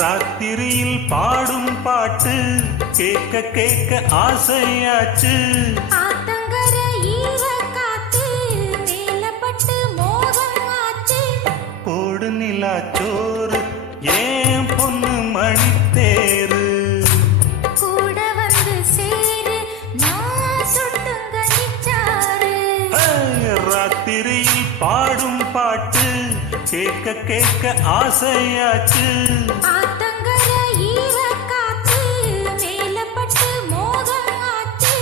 ராத்திரியில் பாடும் பாட்டு கேட்க கேட்க ஆசையாச்சு. ஆத்தங்கர ஈர காத்து மேலப்பட்டு மோகம் ஆச்சு. போடு நிலாச்சோறு ஏன் பொண்ணு மணித்தேரு கூட வந்து சேரு நான் சுட்டுங்க நிச்சாரு. ராத்திரியில் பாடும் பாட்டு கேட்க கேட்க ஆசையாச்சு. ஆத்தங்கர ஈர காத்து மேலப்பட்டு மோகம் ஆச்சு.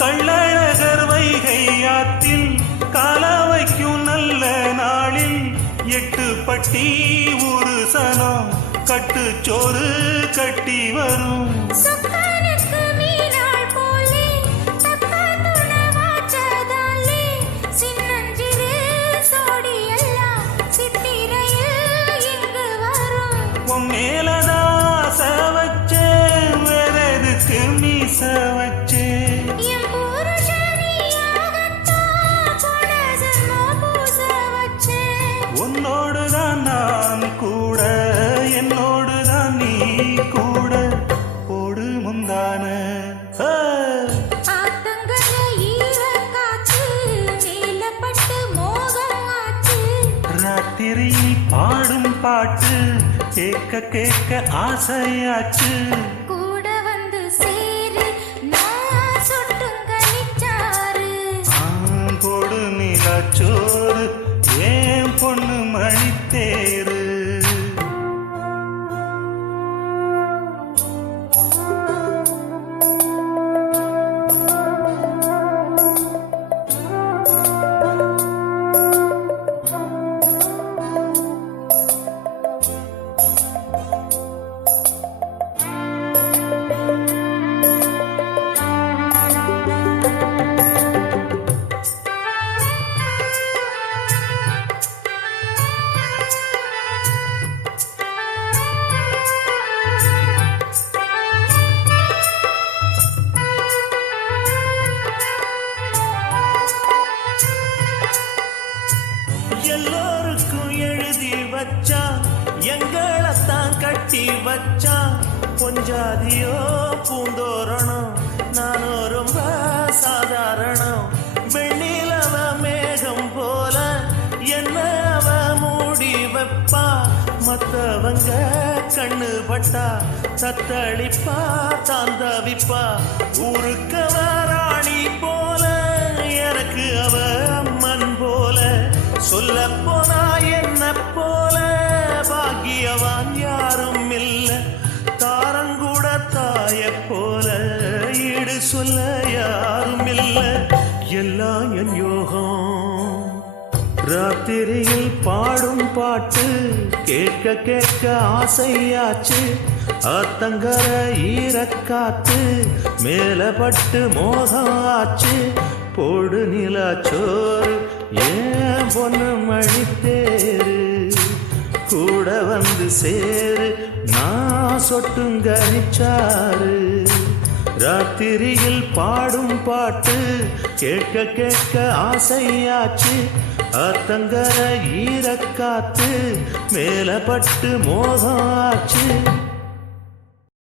கள்ளழகர் வைகை ஆத்தில் காலாவைக்கும் நல்ல நாளில் 8 பட்டி ஒரு சனம் கட்டுச்சோறு கட்டி வரும். சுக்கானுக்கு மீனாள் போலே தக்காத்துண வாச்சதாலே சின்னஞ்சிறு சோடியெல்லாம் சித்திரையில் இங்கு வரும். உன் மேலதான் ஆசை வச்சேன் வேற எதுக்கு மீச வச்சேன். என் புருஷனியாகத்தான் போன ஜென்மம் பூச வச்சேன். உன்னோடுதான் நான் கூட என்னோடுதான் நீ கூட போடு முந்தான. ஆத்தங்கர ஈர காத்து மேலப்பட்டு மோகம் ஆச்சு. ராத்திரியில் பாடும் பாட்டு கேட்க கேட்க ஆசையாச்சு. கூட வந்து சேரு நான் சுட்டுங்க நிச்சாரு. போடு நிலாச்சோறு ஏன் பொண்ணு மணித்தேரு. எல்லோருக்கும் எழுதி வச்சா எங்களைத்தான் கட்டி வச்சா. பொஞ்சாதியோ பூந்தோரணம் நானோ ரொம்ப சாதாரணம். வெண்ணிலவ மேகம் போல என்ன அவ மூடி வைப்பா. மத்தவங்க கண்ணு பட்டா தத்தளிப்பா தாந்தவிப்பா. ஊருக்கவ ராணி போல எனக்கு அவ அம்மன் போல. சொல்ல போனா என்ன போல பாக்கியவான் யாரும் இல்ல. தாரங்கூட தாய போல ஈடு சொல்ல யாரும் இல்ல. எல்லாம் என் யோகம். ராத்திரியில் பாடும் பாட்டு கேட்க கேட்க ஆசையாச்சு. ஆத்தங்கர ஈரக்காத்து மேலப்பட்டு மோகம் ஆச்சு. போடு நிலாச்சோறு ஏன் பொண்ணு மணித்தேரு கூட வந்து சேரு நான் சொட்டுங்க நிச்சாரு. ராத்திரியில் பாடும் பாட்டு கேட்க கேட்க ஆசையாச்சு. ஆத்தங்கர ஈரக்காத்து மேலப்பட்டு மோகம் ஆச்சு.